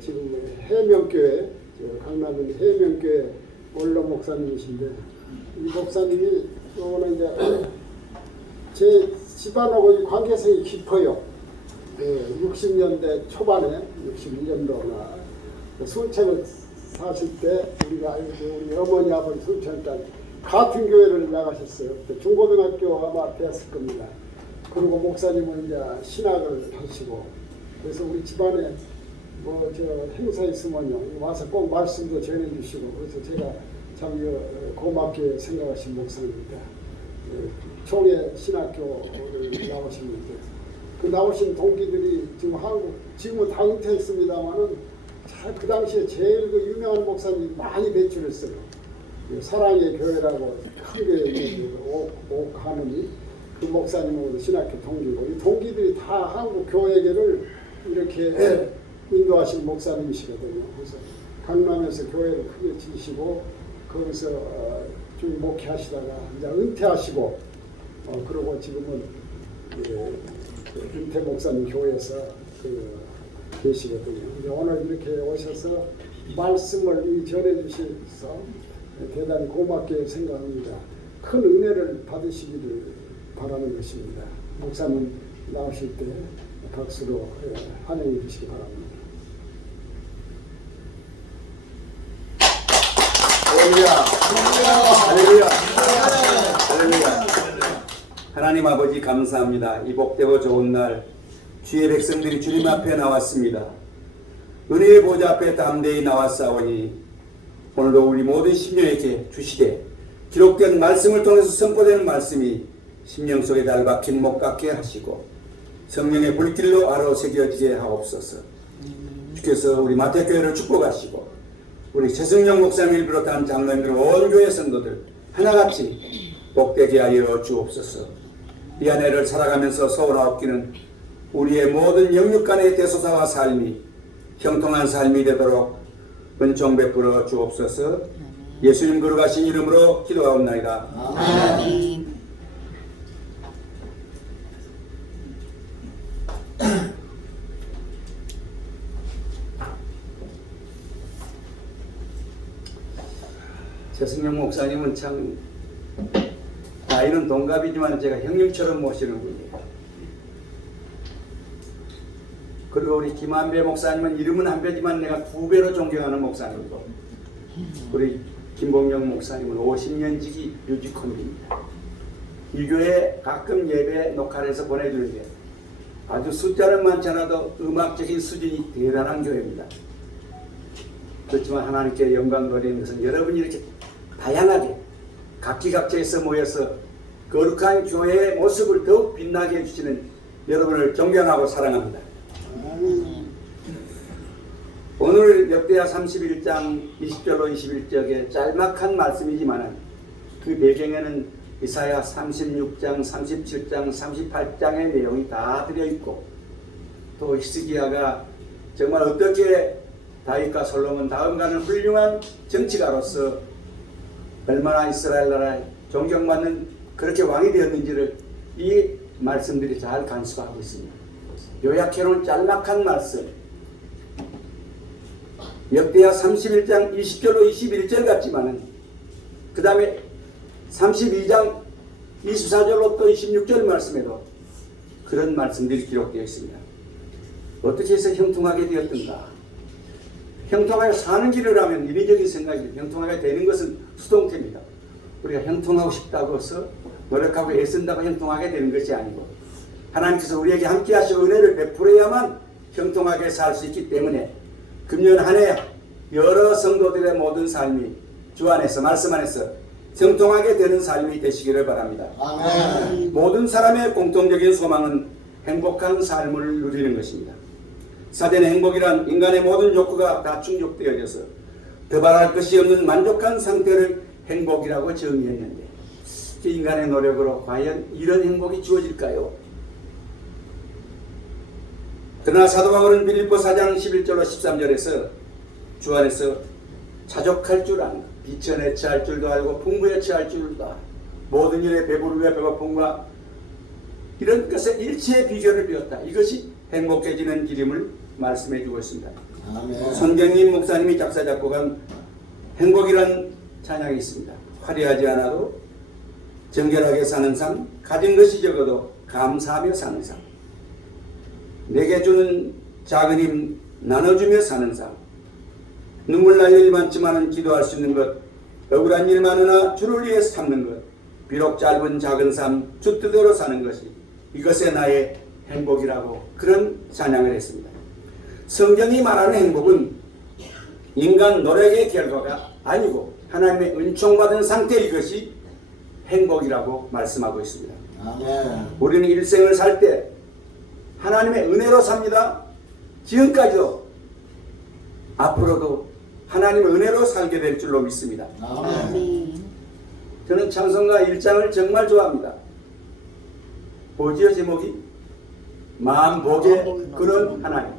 지금 해명교회, 강남은 해명교회 원로 목사님이신데, 이 목사님이 오늘 이제 제 집안하고 관계성이 깊어요. 60년대 초반에 61년도나 순천을 사실 때 우리가 우리 어머니 아버지 순천 딸 같은 교회를 나가셨어요. 중고등학교 아마 되었을 겁니다. 그리고 목사님은 이제 신학을 하시고, 그래서 우리 집안에 뭐 저 행사 있으면요 와서 꼭 말씀도 전해주시고, 그래서 제가 참 고맙게 생각하신 목사입니다. 총회 신학교를 나오시는데, 그 나오신 동기들이 지금은 다 은퇴했습니다만은 그 당시에 제일 그 유명한 목사님이 많이 배출했어요. 사랑의 교회라고 큰 교회 옥하느니 그 목사님은 신학교 동기고, 이 동기들이 다 한국 교회계를 이렇게 인도하신 목사님이시거든요. 그래서 강남에서 교회를 크게 지시고 거기서 좀 목회하시다가 이제 은퇴하시고, 그리고 지금은 은퇴 목사님 교회에서 계시거든요. 오늘 이렇게 오셔서 말씀을 전해 주셔서 대단히 고맙게 생각합니다. 큰 은혜를 받으시기를 바라는 것입니다. 목사님 나오실 때 박수로 환영해 주시기 바랍니다. 할렐루야. 할렐루야. 하나님 아버지 감사합니다. 이 복되고 좋은 날 주의 백성들이 주님 앞에 나왔습니다. 은혜의 보좌 앞에 담대히 나왔사오니 오늘도 우리 모든 심령에게 주시되 기록된 말씀을 통해서 선포되는 말씀이 심령 속에 잘 박힌 목 같게 하시고 성령의 불길로 아로새겨지게 하옵소서. 주께서 우리 마태교회를 축복하시고 우리 최승영 목사님을 비롯한 장로님들 온 교회 성도들 하나같이 복되게 하여 주옵소서. 이 한 해를 살아가면서 소원하옵기는 우리의 모든 영육간의 대소사와 삶이 형통한 삶이 되도록 은총 베풀어 주옵소서. 예수님 거룩하신 이름으로 기도하옵나이다. 아멘. 최승영 목사님은 참 나이는 동갑이지만 제가 형님처럼 모시는 분이에요. 그리고 우리 김한배 목사님은 이름은 한 배지만 내가 두 배로 존경하는 목사님이고, 우리 김봉영 목사님은 50년 지기 뮤지컬입니다. 이 교회 가끔 예배 녹화를 해서 보내주는데 아주 숫자는 많지 않아도 음악적인 수준이 대단한 교회입니다. 그렇지만 하나님께 영광 돌리는 것은 여러분이 이렇게 다양하게 각기각자에서 모여서 거룩한 교회의 모습을 더욱 빛나게 해주시는 여러분을 존경하고 사랑합니다. 오늘 역대하 31장 20절로 21절의 짤막한 말씀이지만 그 배경에는 이사야 36장, 37장, 38장의 내용이 다 들어있고, 또 히스기야가 정말 어떻게 다윗과 솔로몬 다음가는 훌륭한 정치가로서 얼마나 이스라엘 나라에 존경받는 그렇게 왕이 되었는지를 이 말씀들이 잘 간수하고 있습니다. 요약해놓은 짤막한 말씀, 역대하 31장 20절로 21절 같지만은 그 다음에 32장 24절로 또 26절 말씀에도 그런 말씀들이 기록되어 있습니다. 어떻게 해서 형통하게 되었던가? 형통하게 사는 길을 하면 인위적인 생각이 형통하게 되는 것은 수동태입니다. 우리가 형통하고 싶다고 해서 노력하고 애쓴다고 형통하게 되는 것이 아니고, 하나님께서 우리에게 함께 하시고 은혜를 베풀어야만 형통하게 살 수 있기 때문에 금년 한 해 여러 성도들의 모든 삶이 주 안에서 말씀 안에서 형통하게 되는 삶이 되시기를 바랍니다. 아멘. 모든 사람의 공통적인 소망은 행복한 삶을 누리는 것입니다. 사전의 행복이란 인간의 모든 욕구가 다 충족되어져서 더 바랄 것이 없는 만족한 상태를 행복이라고 정의했는데, 인간의 노력으로 과연 이런 행복이 주어질까요? 그러나 사도 바울은 빌립보 4장 11절로 13절에서 주 안에서 자족할 줄 아는, 비천에 처할 줄도 알고 풍부에 처할 줄도 알고 모든 일에 배부르며 배고픔과 이런 것에 일체의 비결을 배웠다. 이것이 행복해지는 길임을 말씀해 주고 있습니다. 아멘. 손경림 목사님이 작사 작곡한 행복이란 찬양이 있습니다. 화려하지 않아도 정결하게 사는 삶, 가진 것이 적어도 감사하며 사는 삶, 내게 주는 작은 힘 나눠주며 사는 삶, 눈물 날 일 많지만은 기도할 수 있는 것, 억울한 일 많으나 주를 위해 참는 것, 비록 짧은 작은 삶 주 뜻대로 사는 것이 이것이 나의 행복이라고 그런 찬양을 했습니다. 성경이 말하는 행복은 인간 노력의 결과가 아니고 하나님의 은총받은 상태, 이것이 행복이라고 말씀하고 있습니다. 아멘. 우리는 일생을 살 때 하나님의 은혜로 삽니다. 지금까지도 앞으로도 하나님의 은혜로 살게 될 줄로 믿습니다. 아멘. 저는 찬송가 1장을 정말 좋아합니다. 뭐지요 제목이? 마음 보게 그런 하나님.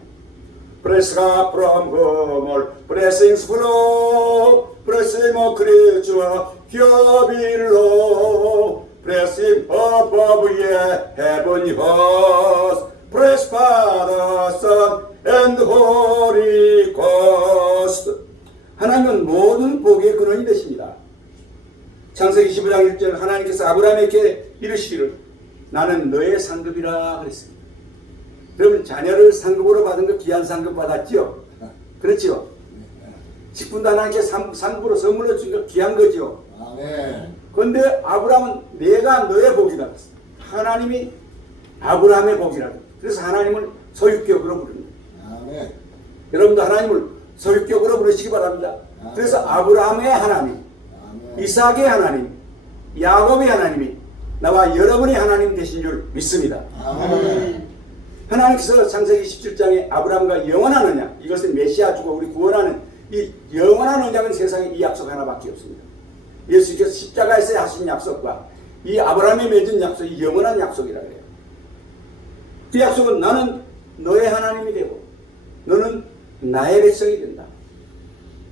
Bless God from whom all blessings flow. Bless Him, O creature, here below. Bless Him above, yeah, heavenly hosts. Bless Father, Son, and Holy Ghost. 하나님은 모든 복의 근원이 되십니다. 창세기 15장 1절 하나님께서 아브라함에게 이르시기를 나는 너의 상급이라 그랬습니다. 여러분 자녀를 상급으로 받은 거 귀한 상급 받았지요? 그렇지요? 직분도 하나님께 상급으로 선물로 준 거 귀한 거지요? 아멘. 그런데 아브라함은 내가 너의 복이다 그랬습니다. 하나님이 아브라함의 복이라. 그래서 하나님을 소유격으로 부릅니다. 아멘. 여러분도 하나님을 소유격으로 부르시기 바랍니다. 그래서 아브라함의 하나님, 아멘. 이삭의 하나님, 야곱의 하나님이 나와 여러분의 하나님 되신 줄 믿습니다. 아멘. 하나님께서 창세기 17장에 아브라함과 영원한 언약, 이것은 메시아 주고 우리 구원하는 이 영원한 언약은 세상에 이 약속 하나밖에 없습니다. 예수께서 십자가에서 하신 약속과 이 아브라함이 맺은 약속이 영원한 약속이라 그래요. 그 약속은 나는 너의 하나님이 되고 너는 나의 백성이 된다.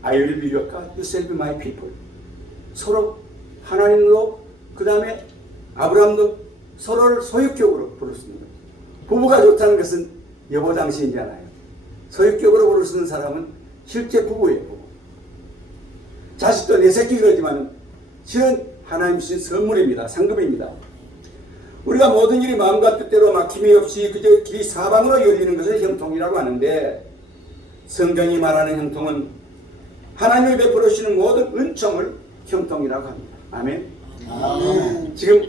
I will be your God, you shall be my people. 서로 하나님도 그 다음에 아브라함도 서로를 소유격으로 부를 수 있는 거예요. 부부가 좋다는 것은 여보 당신이잖아요. 소유격으로 부를 수 있는 사람은 실제 부부예요. 부부. 자식도 내 새끼 그러지만 실은 하나님 주신 선물입니다. 상급입니다. 우리가 모든 일이 마음과 뜻대로 막힘이 없이 그저 길이 사방으로 열리는 것을 형통이라고 하는데 성경이 말하는 형통은 하나님이 베풀어 주시는 모든 은총을 형통이라고 합니다. 아멘. 아멘. 지금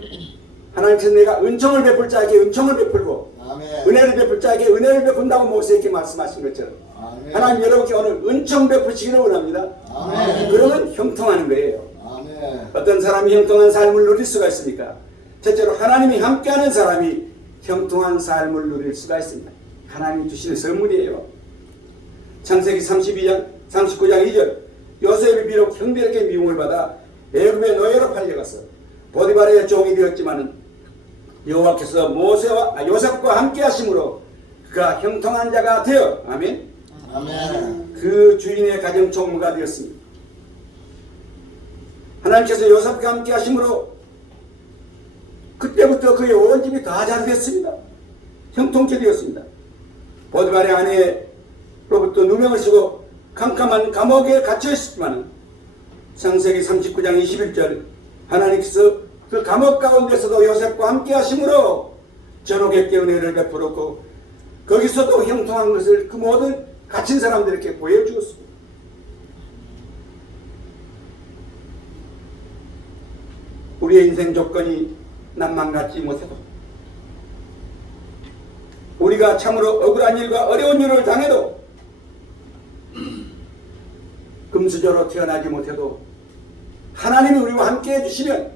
하나님께서 내가 은총을 베풀 자에게 은총을 베풀고 아멘. 은혜를 베풀 자에게 은혜를 베푼다고 모세에게 말씀하신 것처럼 아멘. 하나님 여러분께 오늘 은총 베푸시기를 원합니다. 아멘. 그러면 형통하는 거예요. 아멘. 어떤 사람이 형통한 삶을 누릴 수가 있습니까? 첫째로 하나님이 함께하는 사람이 형통한 삶을 누릴 수가 있습니다. 하나님이 주시는 선물이에요. 창세기 32장 39장 2절 요셉이 비록 형들에게 미움을 받아 애굽의 노예로 팔려갔어. 보디발의 종이 되었지만 여호와께서 요셉과 함께 하심으로 그가 형통한 자가 되어 아멘. 아멘. 그 주인의 가정 총무가 되었습니다. 하나님께서 요셉과 함께 하심으로 그때부터 그의 온 집이 다 잘 됐습니다. 형통케 되었습니다. 보디발의 아내로부터 누명을 쓰고 캄캄한 감옥에 갇혀 있었지만 창세기 39장 21절 하나님께서 그 감옥 가운데서도 요셉과 함께 하심으로 전옥에게 은혜를 베풀었고 거기서도 형통한 것을 그 모든 갇힌 사람들에게 보여주었습니다. 우리의 인생 조건이 남만 같지 못해도 우리가 참으로 억울한 일과 어려운 일을 당해도 금수저로 태어나지 못해도 하나님이 우리와 함께 해주시면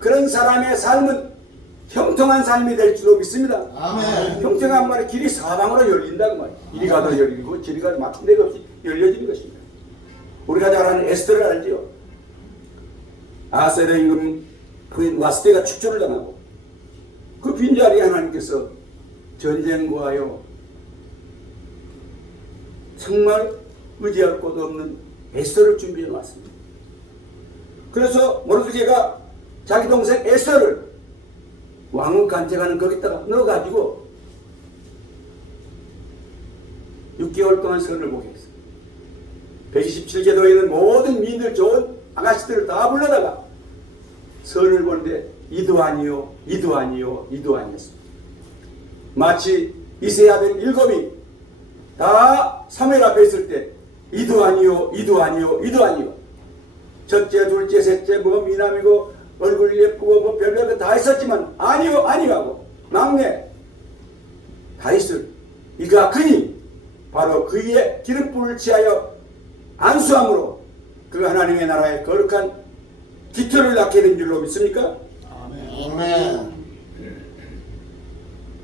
그런 사람의 삶은 형통한 삶이 될 줄로 믿습니다. 아멘. 형통한 말에 길이 사방으로 열린다고 말이에요. 이리 가도 열리고 저리 가도 막힌 데가 없이 열려지는 것입니다. 우리가 잘 아는 에스더를 알지요. 아하스의 임금 부인 와스테가 축조를 당하고 그 빈자리에 하나님께서 전쟁과요 정말 의지할 곳 없는 에스더를 준비해 놨습니다. 그래서 모르드게가 자기 동생 에스더를 왕후 간직하는 거기다가 넣어가지고 6개월 동안 선을 보게 했어요. 127개 도에 있는 모든 미인들 좋은 아가씨들을 다 불러다가 선을 보는데 이도 아니요, 이도 아니요, 이도 아니었어. 마치 이세 아들 7이 다 사무엘 앞에 있을 때 이도 아니요, 이도 아니요, 이도 아니요. 첫째, 둘째, 셋째, 뭐 미남이고 얼굴 예쁘고 뭐 별별 거 다 있었지만 아니요, 아니요 하고 막내 다윗을 이가 그니 바로 그의 기름불을 취하여 안수함으로 그 하나님의 나라의 거룩한 기초를 낳게 된 줄로 믿습니까? 아멘.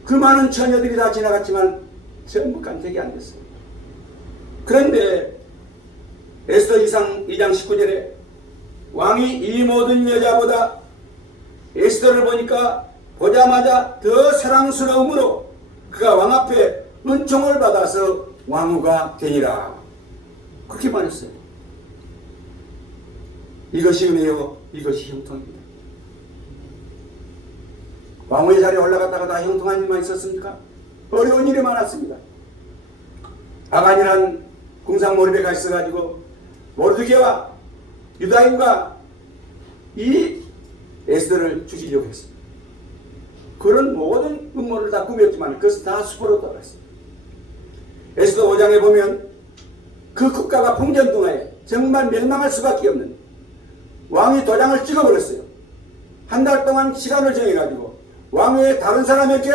그 많은 처녀들이 다 지나갔지만 전부 간택이 안 됐어요. 그런데 에스더 2장 19절에 왕이 이 모든 여자보다 에스더를 보니까 보자마자 더 사랑스러움으로 그가 왕 앞에 은총을 받아서 왕후가 되니라. 그렇게 말했어요. 이것이 은혜요, 이것이 형통입니다. 왕후의 자리에 올라갔다가 다 형통한 일만 있었습니까? 어려운 일이 많았습니다. 아간이란 궁상 몰입에 가 있어가지고 모르드게와 유다인과 이 에스더를 죽이려고 했습니다. 그런 모든 음모를 다 꾸몄지만 그것은 다 수포로 돌아갔습니다. 에스더 5장에 보면 그 국가가 풍전등하에 정말 멸망할 수밖에 없는 왕이 도장을 찍어버렸어요. 한 달 동안 시간을 정해가지고 왕위에 다른 사람에게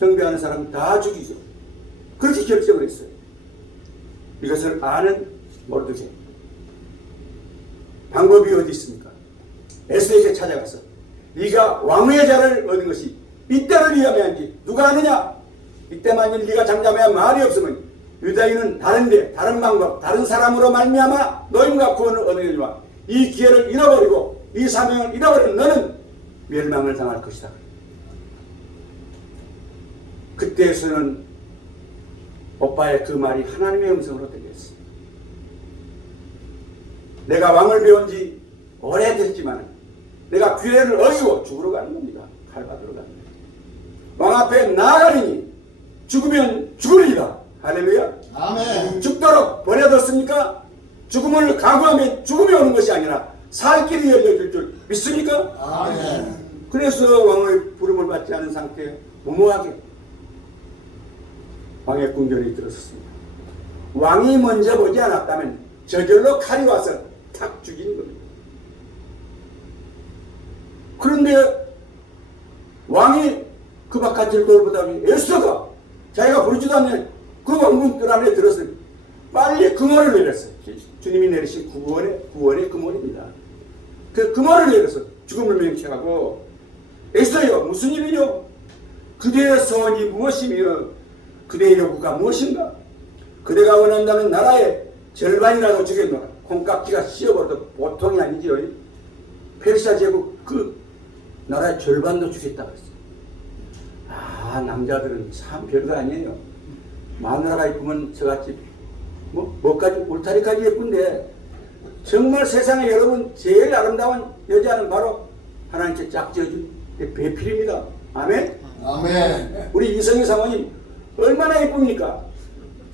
경배하는 사람 다 죽이죠. 그렇게 결정을 했어요. 이것을 아는 모르드게 방법이 어디 있습니까? 에스더에게 찾아가서 네가 왕위의 자를 얻은 것이 이때를 위함이한지 누가 아느냐? 이때 만일 네가 잠잠해야 말이 없으면 유다인은 다른데 다른 방법 다른 사람으로 말미암아 노임과 구원을 얻으려니와 이 기회를 잃어버리고 이 사명을 잃어버린 너는 멸망을 당할 것이다. 그때에서는 오빠의 그 말이 하나님의 음성으로 들렸어. 내가 왕을 배운 지 오래됐지만 내가 기회를 어기고 죽으러 가는 겁니다. 칼 받으러 가는 겁니다. 왕 앞에 나아가리니 죽으면 죽으리라. 할렐루야. 아멘. 죽도록 버려뒀습니까? 죽음을 각오하면 죽음이 오는 것이 아니라 살 길이 열려줄 줄 믿습니까? 아멘. 그래서 왕의 부름을 받지 않은 상태에 무모하게 왕의 궁전에 들어섰습니다. 왕이 먼저 보지 않았다면 저절로 칼이 와서 탁 죽이는 겁니다. 그런데 왕이 그 바깥을 돌보다니 에스더가 자기가 부르지도 않는 그 왕궁 안에 들었으니 빨리 금호를 내렸어요. 주님이 내리신 구원의 금호입니다. 그 금호를 내려서 죽음을 명쾌하고 에스더여 무슨 일이뇨? 그대의 소원이 무엇이며 그대의 요구가 무엇인가? 그대가 원한다는 나라의 절반이라도 주겠노라. 콩깍지가 씌어버려도 보통이 아니지요. 페르시아 제국 그 나라의 절반도 주겠다고 했어요. 아, 남자들은 참 별거 아니에요. 마누라가 이쁘면 저같이 뭐까지 울타리까지 예쁜데 정말 세상에 여러분 제일 아름다운 여자는 바로 하나님께 짝 지어준 배필입니다. 아멘. 아멘. 우리 이성희 사모님 얼마나 예쁩니까?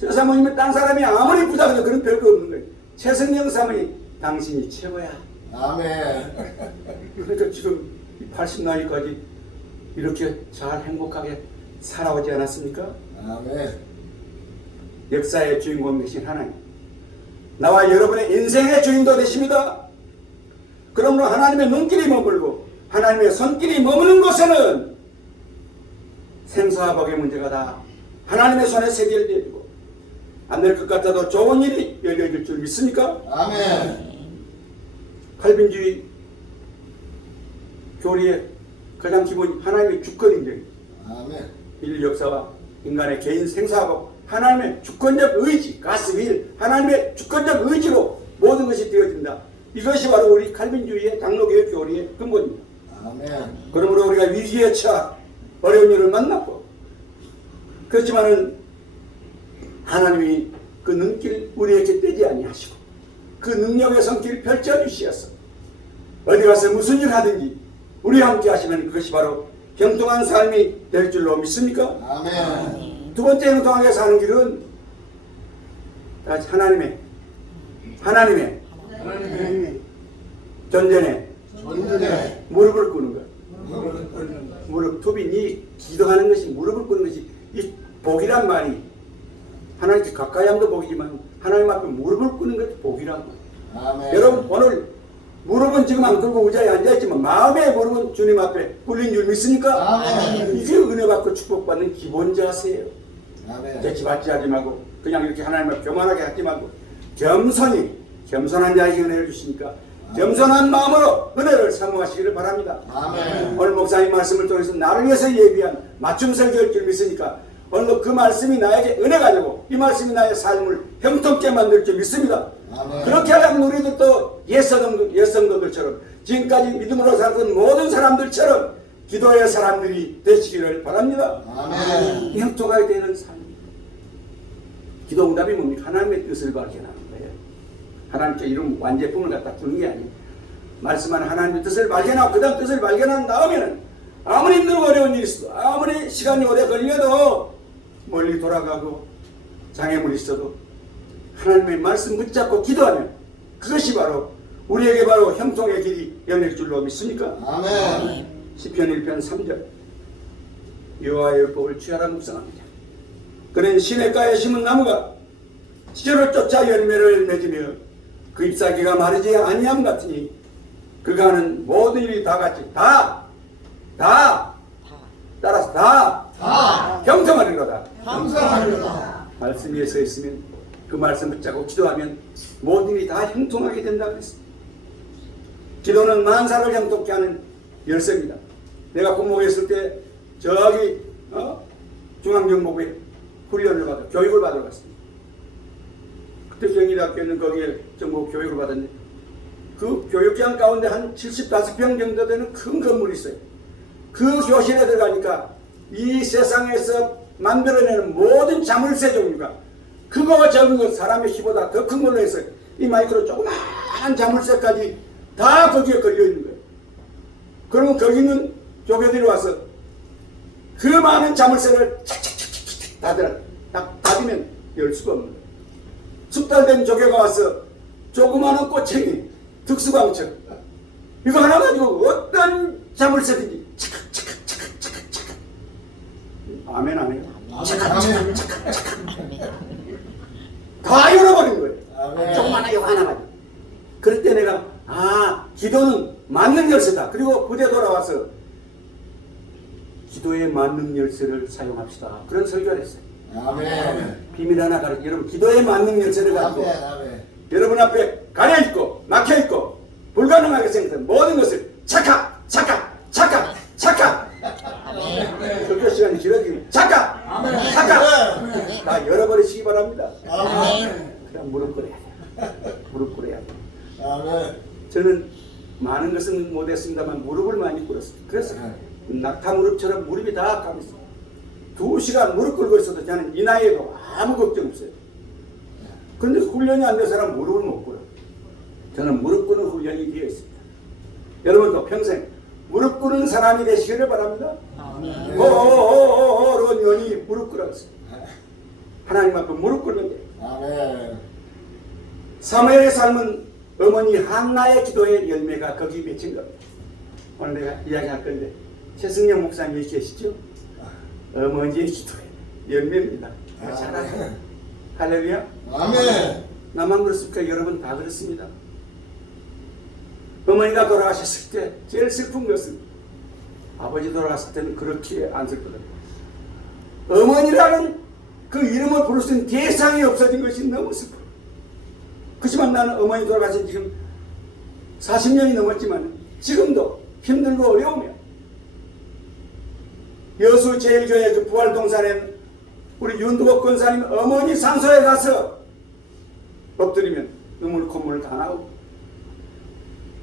저 사모님은 딴 사람이 아무리 예쁘다 해도 그런 별거 없는 거예요. 최승영 사모님 당신이 최고야. 아멘. 그러니까 지금 80 나이까지 이렇게 잘 행복하게 살아오지 않았습니까? 아멘. 역사의 주인공 되신 하나님, 나와 여러분의 인생의 주인도 되십니다. 그러므로 하나님의 눈길이 머물고 하나님의 손길이 머무는 곳에는 생사와 복의 문제가 다 하나님의 손에 세결되고 안 될 것 같아도 좋은 일이 열려질 줄 믿습니까? 아멘. 칼빈주의 교리의 가장 기본 하나님의 주권인정, 아멘. 인류 역사와 인간의 개인 생사하고 하나님의 주권적 의지, 가스윌, 하나님의 주권적 의지로 모든 것이 되어진다. 이것이 바로 우리 칼빈주의의 장로교의 교리의 근본입니다. 아멘. 그러므로 우리가 위기에 처한 어려운 일을 만났고 그렇지만은 하나님이 그 눈길 우리에게 떼지 아니하시고 그 능력의 손길 펼쳐주시어서 어디 가서 무슨 일 하든지 우리와 함께 하시면 그것이 바로 형통한 삶이 될 줄로 믿습니까? 아멘. 두 번째 형통하게 사는 길은 다시 하나님의 하나님의 존전에 존전에 무릎을 꿇는 것. 무릎을 꿇는 것. 무릎 투빈이 기도하는 것이 무릎을 꿇는 것이 이 복이란 말이 하나님께 가까이 함도 복이지만 하나님 앞에 무릎을 꿇는 것이 복이란 말. 아멘. 여러분 오늘 무릎은 지금 안 꿇고 의자에 앉아있지만 마음의 무릎은 주님 앞에 꿇린 줄 믿습니까? 아멘. 이게 은혜 받고 축복받는 기본 자세예요. 아멘. 대치받지 하지 말고 그냥 이렇게 하나님 앞에 교만하게 하지 말고 겸손한 자에게 은혜를 주시니까 겸손한 마음으로 은혜를 사모하시기를 바랍니다. 아멘. 오늘 목사님 말씀을 통해서 나를 위해서 예비한 맞춤 설교일 줄 믿으니까 오늘 그 말씀이 나에게 은혜가 되고 이 말씀이 나의 삶을 형통케 만들 줄 믿습니다. 아멘. 그렇게 하려면 우리도 또 옛성도들처럼 지금까지 믿음으로 살던 모든 사람들처럼 기도의 사람들이 되시기를 바랍니다. 아멘. 형통하게 되는 삶. 기도 응답이 뭡니까? 하나님의 뜻을 발견하는 거예요. 하나님께 이런 완제품을 갖다 주는 게 아니에요. 말씀하는 하나님의 뜻을 발견하고 그 다음 뜻을 발견한 다음에는 아무리 힘들고 어려운 일이 있어도 아무리 시간이 오래 걸려도 멀리 돌아가고 장애물이 있어도 하나님의 말씀 붙잡고 기도하면 그것이 바로 우리에게 바로 형통의 길이 열릴 줄로 믿습니까? 아멘. 시편 1편 3절 여호와의 율법을 취하라 묵상합니다. 그는 시냇가에 심은 나무가 시절을 쫓아 열매를 맺으며 그 잎사귀가 마르지 아니함 같으니 그가 하는 모든 일이 다 같이 따라서 다 형통하리로다. 감사합니다. 말씀 위에 서 있으면 그 말씀 붙잡고 기도하면 모든 일이 다 형통하게 된다고 그랬습니다. 기도는 만사를 형통케 하는 열쇠입니다. 내가 공무원했을 때 저기 중앙정보부에 훈련을 받아 교육을 받으러 갔습니다. 그때 경희대학교는 거기에 정보 교육을 받았는데 그 교육장 가운데 한 75평 정도 되는 큰 건물이 있어요. 그 교실에 들어가니까 이 세상에서 만들어내는 모든 자물쇠 종류가 그거가 적은 것 사람의 키보다 더 큰 걸로 해서 이 마이크로 조그마한 자물쇠까지 다 거기에 걸려있는 거예요. 그러면 거기 있는 조교들이 와서 그 많은 자물쇠를 착착착착 닫으면 열 수가 없는 거예요. 숙달된 조교가 와서 조그마한 꼬챙이 특수광청 이거 하나 가지고 어떤 자물쇠든지 착착착착착착 아멘 안 해요? 아멘. 다 열어버린 거예요. 아멘. 조그마한 이거 하나 가지고. 그럴 때 내가 기도는 만능 열쇠다. 그리고 부대 돌아와서 기도의 만능 열쇠를 사용합시다. 그런 설교를 했어요. 아멘. 비밀 하나 가르쳐. 여러분 기도의 만능 열쇠를 가지고 아멘. 여러분 앞에 가려있고 막혀있고 불가능하게 생겼던 모든 것을 착각 설교 시간이 길어지면 착각 다 열어버리시기 바랍니다. 아멘. 그냥 무릎 꿇어야 돼요. 무릎 꿇어야 돼요. 아멘. 저는 많은 것은 못했습니다만 무릎을 많이 꿇었습니다. 그래서 낙타 무릎처럼 무릎이 다 감았어요. 2시간 무릎 꿇고 있어도 저는 이 나이에도 아무 걱정 없어요. 그런데 훈련이 안 된 사람은 무릎을 못 꿇어요. 저는 무릎 꿇는 훈련이 되어 있습니다. 여러분도 평생 무릎 꿇는 사람이 되시기를 바랍니다. 오오오오오로 연이 무릎 꿇었어요. 하나님 앞에 무릎 꿇는 거예요. 아멘. 사무엘의 삶은 어머니 한나의 기도의 열매가 거기 맺힌 겁니다. 오늘 내가 이야기할 건데 최승영 목사님이 계시죠? 어머니의 기도의 열매입니다. 잘하세요. 할렐루야. 아멘. 나만 그렇습니까? 여러분 다 그렇습니다. 어머니가 돌아가셨을 때 제일 슬픈 것은 아버지 돌아갔을 때는 그렇게 안 슬프다. 어머니라는 그 이름을 부를 수 있는 대상이 없어진 것이 너무 슬퍼요. 그렇지만 나는 어머니 돌아가신 지금 40년이 넘었지만 지금도 힘들고 어려우면 여수 제일교회 그 부활동산에 우리 윤두국 권사님 어머니 상소에 가서 엎드리면 눈물 콧물 다 나오고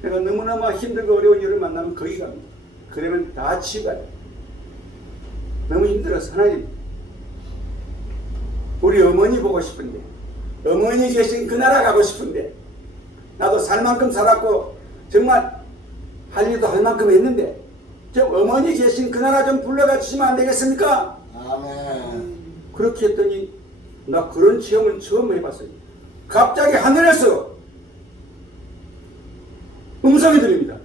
내가 너무너무 힘들고 어려운 일을 만나면 거기 갑니다. 그러면 다 치유가 돼요. 너무 힘들어서 하나님 우리 어머니 보고 싶은데 어머니 계신 그 나라 가고 싶은데 나도 살 만큼 살았고 정말 할 일도 할 만큼 했는데 좀 어머니 계신 그 나라 좀 불러가 주시면 안 되겠습니까? 아멘. 그렇게 했더니 나 그런 체험은 처음 해봤어요. 갑자기 하늘에서 음성이 들립니다.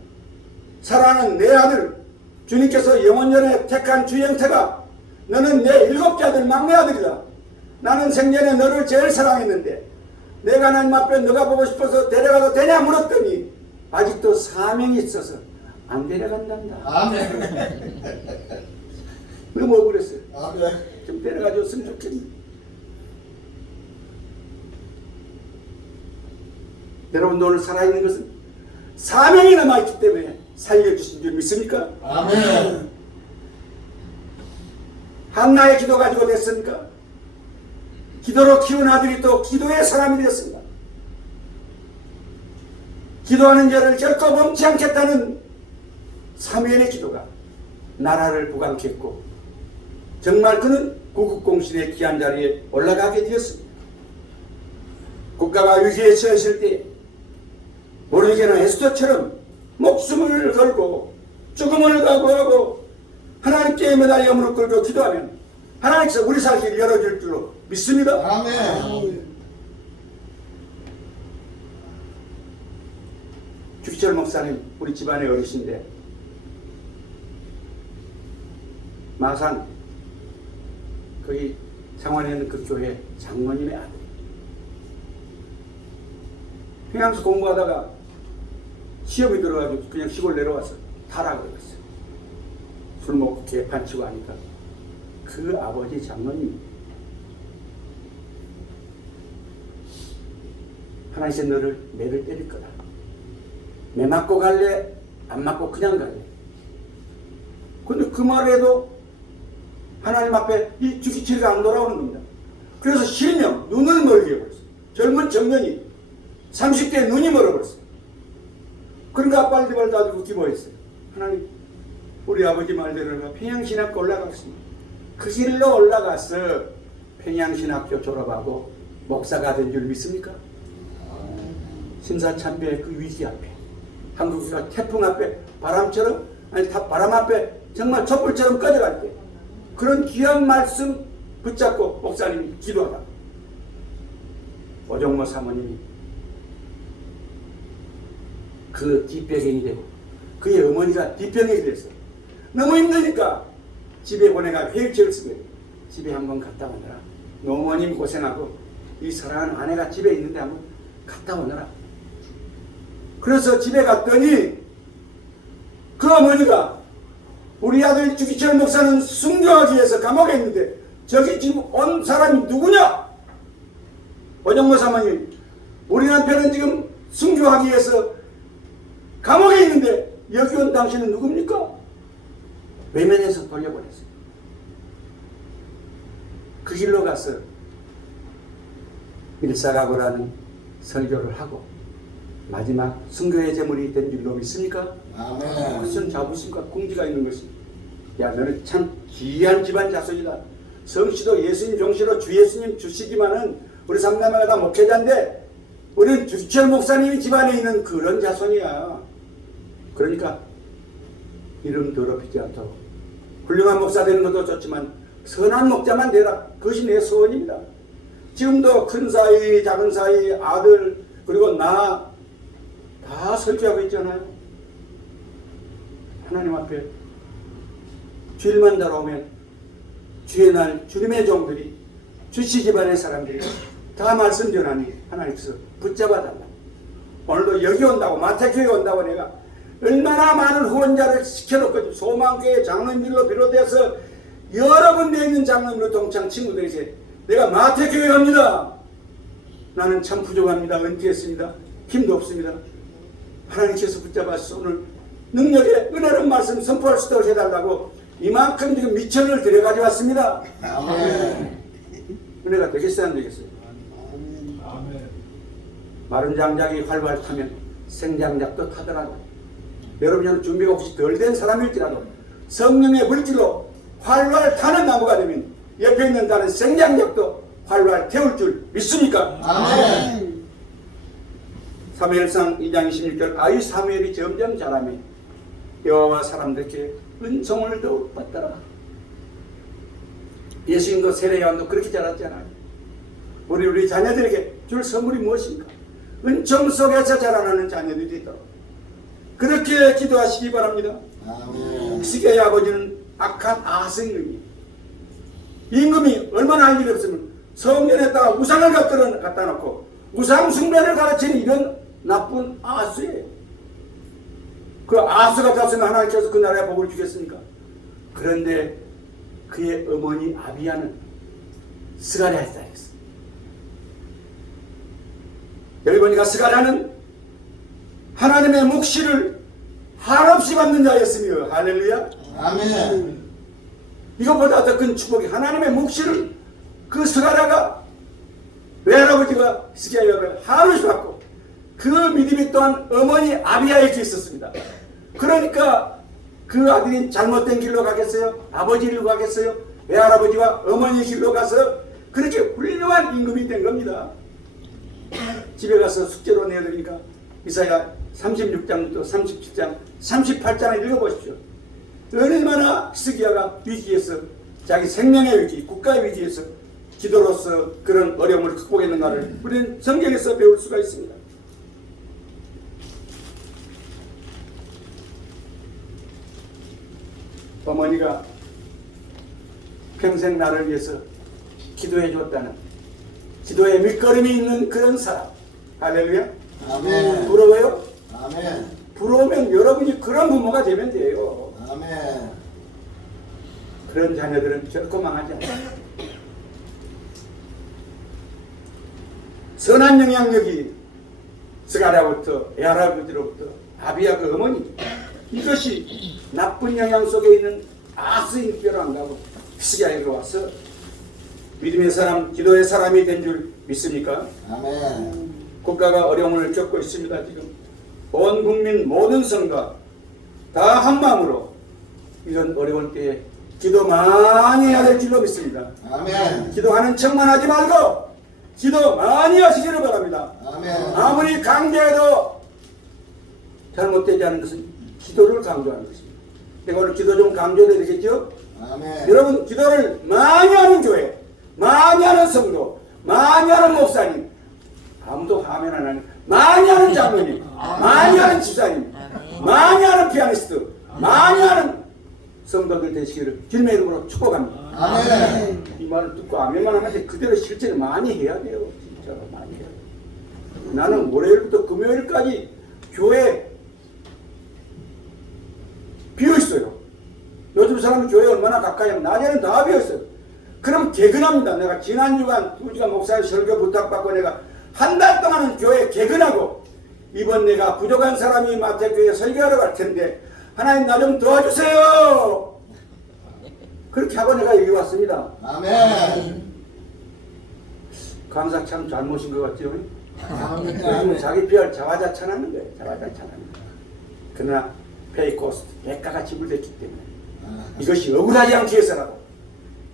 사랑하는 내 아들, 주님께서 영원전에 택한 주영태가 너는 내 7째 아들 막내 아들이다. 나는 생전에 너를 제일 사랑했는데 내가 하나님 앞에 너가 보고 싶어서 데려가도 되냐 물었더니 아직도 사명이 있어서 안 데려간단다. 아멘. 너무 억울했어요. 아멘. 좀 데려가 줬으면 좋겠네. 여러분 오늘 살아있는 것은 사명이 남아있기 때문에 살려주신 줄 믿습니까? 아멘. 한나의 기도 가지고 됐습니까? 기도로 키운 아들이 또 기도의 사람이 되었습니다. 기도하는 자를 결코 멈지 않겠다는 사무엘의 기도가 나라를 부강케 했고 정말 그는 구국공신의 귀한 자리에 올라가게 되었습니다. 국가가 위기에 처했을 때 모르게나 에스더처럼 목숨을 걸고 죽음을 각오하고 하나님께 매달려 무릎 꿇고 기도하면 하나님께서 우리 살길을 열어줄 줄로 믿습니다. 아멘. 주기철 목사님 우리 집안의 어르신데 마산 거기 창원에 있는 그 교회 장로님의 아들 평양서 공부하다가 시험이 들어가지고 그냥 시골 내려와서 타락을 했어요. 술 먹고 개판 치고 하니까 그 아버지 장로님 하나님께서 너를 매를 때릴 거다. 매 맞고 갈래? 안 맞고 그냥 갈래? 근데 그 말에도 하나님 앞에 이 주기치가 안 돌아오는 겁니다. 그래서 실명, 눈을 멀게 해버렸어요. 젊은 청년이 30대에 눈이 멀어버렸어요. 그러니까 빨리빨리 다들고 기도했어요. 하나님, 우리 아버지 말대로 평양신학교 올라갔습니다. 그 길로 올라가서 평양신학교 졸업하고 목사가 된 줄 믿습니까? 신사참배의 그 위기 앞에 한국이가 태풍 앞에 바람처럼 아니 바람 앞에 정말 촛불처럼 꺼져갈 때 그런 귀한 말씀 붙잡고 목사님이 기도하다 오정모 사모님이 그 뒷배경이 되고 그의 어머니가 뒷배경이 됐어요. 너무 힘드니까 집에 보내가 회의책을 쓰고 집에 한번 갔다 오느라 어머님 고생하고 이 사랑하는 아내가 집에 있는데 한번 갔다 오느라 그래서 집에 갔더니 그 어머니가 우리 아들 주기철 목사는 순교하기 위해서 감옥에 있는데 저기 지금 온 사람이 누구냐? 오정모 사모님 우리 남편은 지금 순교하기 위해서 감옥에 있는데 여기 온 당신은 누굽니까? 외면해서 돌려보냈어요. 그 길로 가서 일사각오라는 설교를 하고 마지막 순교의 제물이 된 줄로 믿습니까? 아멘. 무슨 자부심과 공지가 있는 것입니다. 야 너는 참 귀한 집안 자손이다. 성씨도 예수님 종씨로 주 예수님 주시지만은 우리 삼남매가 다 목회자인데 우리는 주기철 목사님이 집안에 있는 그런 자손이야. 그러니까 이름 더럽히지 않도록 훌륭한 목사 되는 것도 좋지만 선한 목자만 되라. 그것이 내 소원입니다. 지금도 큰 사이 작은 사이 아들 그리고 나 다 설교하고 있잖아요. 하나님 앞에 주일만 다가오면 주의 날 주님의 종들이 주씨 집안의 사람들이 다 말씀 전하니 하나님께서 붙잡아 달라. 오늘도 여기 온다고 마태교회 온다고 내가 얼마나 많은 후원자를 시켜놓고 소망교회 장로님들로 비롯해서 여러 군데 있는 장로님으로 동창 친구들에게 내가 마태교회 갑니다. 나는 참 부족합니다. 은퇴했습니다. 힘도 없습니다. 하나님께서 붙잡아서 오늘 능력의 은혜로운 말씀 선포할 수 있도록 해달라고 이만큼 지금 미천을 들여가져 왔습니다. 아멘. 은혜가 되겠어요 안 되겠어요? 아멘. 마른 장작이 활발 타면 생장작도 타더라도 여러분은 준비가 혹시 덜 된 사람일지라도 성령의 물질로 활발 타는 나무가 되면 옆에 있는 다른 생장작도 활발 태울 줄 믿습니까? 아멘. 사무엘상 2장 26절 아이 사무엘이 점점 자라며 여호와 사람들께 은총을 더욱 받더라. 예수님도 세례요한도 그렇게 자랐잖아요. 우리 자녀들에게 줄 선물이 무엇인가? 은총 속에서 자라나는 자녀들이 되도록 그렇게 기도하시기 바랍니다. 아멘. 히스기야의 아버지는 악한 아하스임금이 임금이 얼마나 할 일이 없으면 성전에다가 우상을 갖다 놓고 우상 숭배를 가르치는 이런 나쁜 아하스예요. 그 아하스가 잡으면 하나님께서 그 나라에 복을 주겠습니까? 그런데 그의 어머니 아비야는 스가랴의 딸이었어요. 여기 보니까 스가랴는 하나님의 묵시를 한없이 받는 자였으며 할렐루야. 아멘. 이것보다 더 큰 축복이 하나님의 묵시를 그 스가랴가 외할아버지가 히스기야를 한없이 받고 그 믿음이 또한 어머니 아비야에게 있었습니다. 그러니까 그 아들이 잘못된 길로 가겠어요? 아버지 길로 가겠어요? 외할아버지와 어머니 길로 가서 그렇게 훌륭한 임금이 된 겁니다. 집에 가서 숙제로 내드리니까 이사야 36장부터 37장, 38장을 읽어보십시오. 얼마나 히스기야가 위기에서 자기 생명의 위기, 국가의 위기에서 기도로서 그런 어려움을 극복했는가를 우리는 성경에서 배울 수가 있습니다. 어머니가 평생 나를 위해서 기도해 줬다는 기도의 밑거름이 있는 그런 사람. 할렐루야. 아멘. 부러워요? 아멘. 부러우면 여러분이 그런 부모가 되면 돼요. 아멘. 그런 자녀들은 결코 망하지 않아요. 선한 영향력이 스가랴부터 외할아버지로부터 아비야 그 어머니 이것이 나쁜 영향 속에 있는 아스인뼈로 안 가고 히스기야에게 와서 믿음의 사람, 기도의 사람이 된 줄 믿습니까? 아멘. 국가가 어려움을 겪고 있습니다. 지금 온 국민 모든 성가 다 한마음으로 이런 어려울 때에 기도 많이 해야 될 줄로 믿습니다. 아멘. 기도하는 척만 하지 말고 기도 많이 하시기를 바랍니다. 아멘. 아무리 강조해도 잘못되지 않은 것은 기도를 강조하는 것입니다. 내가 오늘 기도 좀 강조해야 되겠죠? 아멘. 여러분 기도를 많이 하는 교회, 많이 하는 성도, 많이 하는 목사님, 아무도 하면 안 하는 많이 하는 장로님, 많이 하는 집사님, 많이 하는 피아니스트, 많이 하는 성도들 되시기를 주님의 이름으로 축복합니다. 아멘. 이 말을 듣고 아멘만 하는데 그대로 실제로 많이 해야 돼요. 진짜로 많이 해야 돼요. 나는 월요일부터 금요일까지 교회 비어있어요. 요즘 사람은 교회 얼마나 가까이 하면 낮에는 다 비어있어요. 그럼 개근합니다. 내가 지난 주간 2주간 목사님 설교 부탁받고 내가 한 달 동안은 교회 개근하고 이번 내가 부족한 사람이 마태교회에 설교하러 갈 텐데 하나님 나 좀 도와주세요. 그렇게 하고 내가 여기 왔습니다. 아멘. 강사 참 잘 모신 것 같죠? 요즘 아멘. 자기 PR 자화자찬하는 거예요. 자화자찬하는 거예요. 그러나 페이코스트 대가가 지불됐기 때문에 이것이 억울하지 않기 위해서라도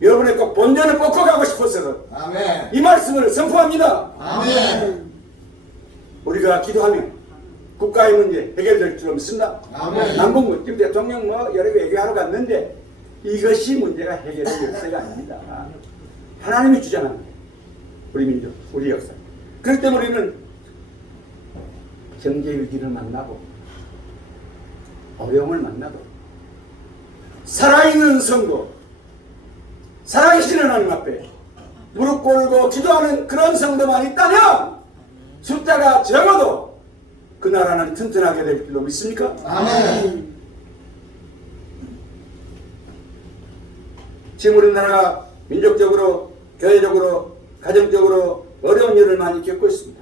여러분의 꼭 본전을 뽑고 가고 싶어서 아멘. 이 말씀을 선포합니다. 아멘. 우리가 기도하면 국가의 문제 해결될 줄 믿습니다. 아멘. 남북 문제 대통령 여러 개 얘기하러 갔는데 이것이 문제가 해결될 열쇠가 아닙니다. 하나님이 주장하는 거예요. 우리 민족, 우리 역사. 그렇기 때문에 우리는 경제 위기를 만나고 어려움을 만나도 살아있는 성도, 살아계시는 하나님 앞에 무릎 꿇고 기도하는 그런 성도만 있다면 숫자가 적어도 그 나라는 튼튼하게 될 줄로 믿습니까? 아멘. 지금 우리나라가 민족적으로, 교회적으로, 가정적으로 어려운 일을 많이 겪고 있습니다.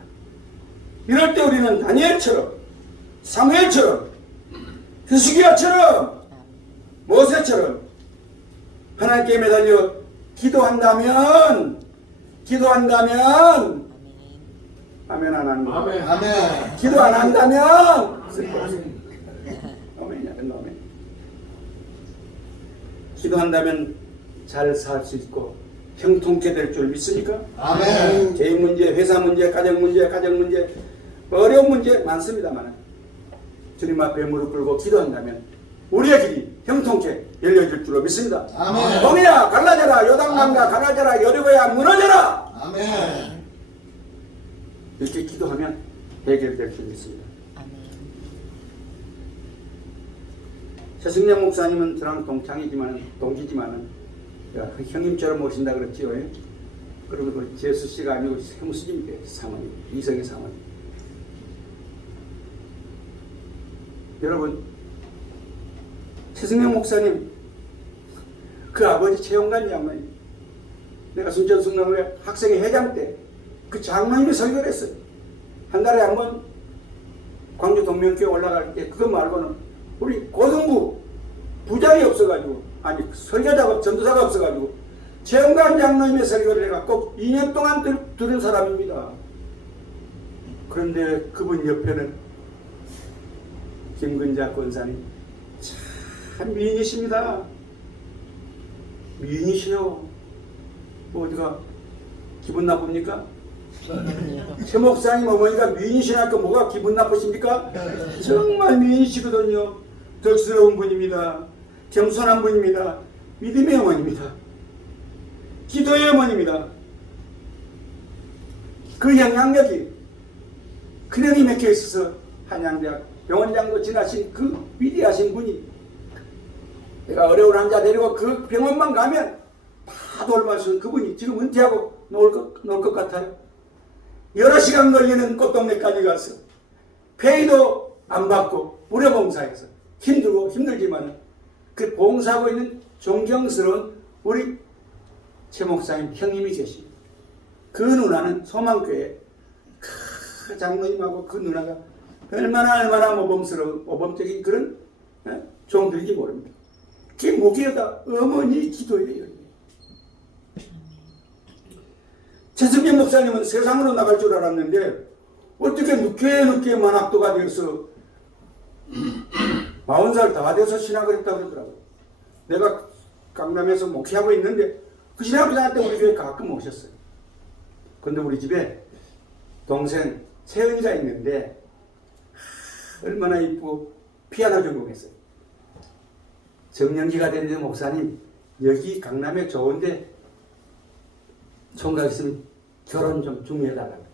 이럴 때 우리는 다니엘처럼, 사무엘처럼, 히스기야처럼, 모세처럼 하나님께 매달려 기도한다면 아멘 안 하는 거. 아멘. 아멘. 기도 안 한다면 아멘이야. 아멘. 기도한다면 잘 살 수 있고 형통케 될 줄 믿습니까? 아멘. 개인 문제, 회사 문제, 가정 문제, 어려운 문제 많습니다만 주님 앞에 무릎 꿇고 기도한다면 우리의 길이 형통케 열려질 줄로 믿습니다. 아멘. 동해야 갈라져라, 요단강가 갈라져라, 여리고야 무너져라. 아멘. 이렇게 기도하면 해결될 줄 믿습니다. 최승령 목사님은 저랑 동기지만은 형님처럼 모신다 그랬지요. 그러면 그 제수 씨가 아니고 세무스님께 사모님, 이성의 사모님. 여러분, 최승령 목사님, 그 아버지 최영관 장로님, 내가 순천승랑회 학생회 회장 때 그 장로님이 설교를 했어요. 한 달에 한 번 광주 동명교회 올라갈 때 그거 말고는 우리 고등부 부장이 없어가지고, 아니 설교자가 전도사가 없어가지고 최영관 장로님의 설교를 내가 꼭 2년 동안 들은 사람입니다. 그런데 그분 옆에는 김근자 권사님, 참 미인이십니다. 미인이시요. 뭐 어디가 기분 나쁩니까? 최 목사님 어머니가 미인이시니까 뭐가 기분 나쁘십니까? 정말 미인이시거든요. 덕스러운 분입니다. 겸손한 분입니다. 믿음의 어머니입니다. 기도의 어머니입니다. 그 영향력이 근형이 맥혀 있어서 한양대학 병원장도 지나신 그 위대하신 분이, 내가 어려운 환자 데리고 그 병원만 가면 다 돌볼 수 있는 그분이 지금 은퇴하고 놓을 것 같아요. 여러 시간 걸리는 꽃동네까지 가서 페이도 안 받고 무료 봉사해서 힘들지만 그 봉사하고 있는 존경스러운 우리 최 목사님 형님이 계십니다. 그 누나는 소망교회 그 장로님하고 그 누나가 얼마나 모범적인 그런 종들인지 모릅니다. 그게 무기여다 어머니 기도예요. 최승경 목사님은 세상으로 나갈 줄 알았는데 어떻게 늦게 만학도가 되어서 40살 다 돼서 신학을 했다고 그러더라고요. 내가 강남에서 목회하고 있는데 그 신학교장 때 우리 교회 가끔 오셨어요. 근데 우리 집에 동생 채은이가 있는데 얼마나 이쁘고 피아노 전공했어요. 정년기가 됐는데 목사님 여기 강남에 좋은데 총각 있으면 결혼 좀 준비해달라고.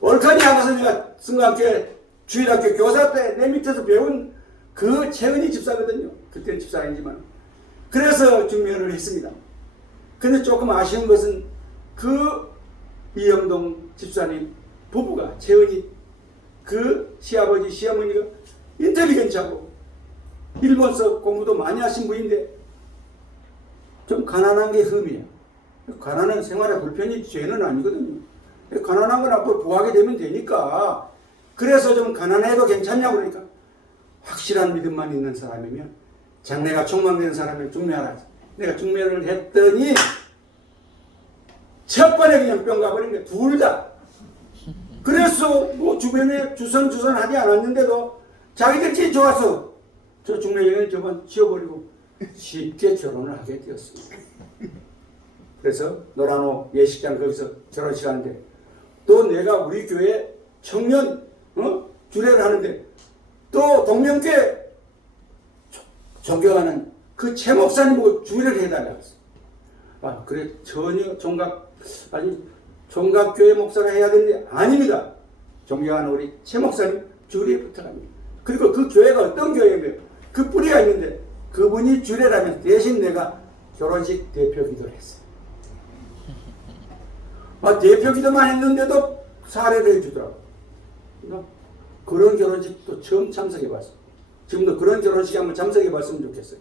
얼큰이 하고서 내가 승강교회 주일학교 교사 때 내 밑에서 배운 그 채은이 집사거든요. 그때는 집사 아니지만. 그래서 준비를 했습니다. 근데 조금 아쉬운 것은 그 이영동 집사님 부부가, 채은이 그 시아버지 시어머니가 인텔리gen트하고 일본서 공부도 많이 하신 분인데 좀 가난한 게 흠이에요. 가난한 생활에 불편이 죄는 아니거든요. 가난한 건 앞으로 부하게 되면 되니까. 그래서 좀 가난해도 괜찮냐고 그러니까 확실한 믿음만 있는 사람이면 장래가 촉망되는 사람을 중매하라. 내가 중매를 했더니 첫 번에 그냥 뿅 가버린 거야. 둘 다. 그래서 뭐 주변에 주선하지 않았는데도 자기들끼리 좋아서 저 중매형은 저번 지워버리고 쉽게 결혼을 하게 되었습니다. 그래서 노란호 예식장 거기서 결혼식 하는데 또 내가 우리 교회 청년 주례를 하는데 또 동명교회 존경하는 그 최 목사님 보고 주례를 해달라고 했어. 아 그래 전혀 종각교회 목사가 해야 되는데 아닙니다. 존경하는 우리 최 목사님 주례 부탁합니다. 그리고 그 교회가 어떤 교회며 그 뿌리가 있는데 그분이 주례라면 대신 내가 결혼식 대표 기도를 했어요. 대표 기도만 했는데도 사례를 해주더라고. 그런 결혼식도 처음 참석해봤어. 지금도 그런 결혼식에 한번 참석해봤으면 좋겠어요.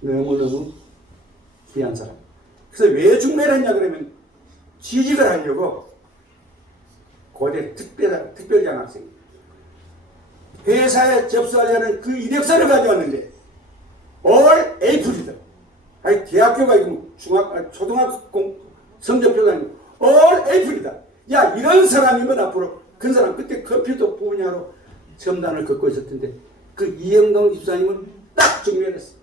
너무너무 귀한 사람. 그래서 왜 중매를 했냐 그러면 취직을 하려고 고대 특별장학생 회사에 접수하려는 그 이력서를 가져왔는데 올 에이프리다. 아니 대학교가 이거 초등학교 성적표가 아니고 올 에이프리다. 야 이런 사람이면 앞으로 큰 사람 그때 컴퓨터 분야로 첨단을 걷고 있었던데 그 이영동 집사님은 딱 중매했어.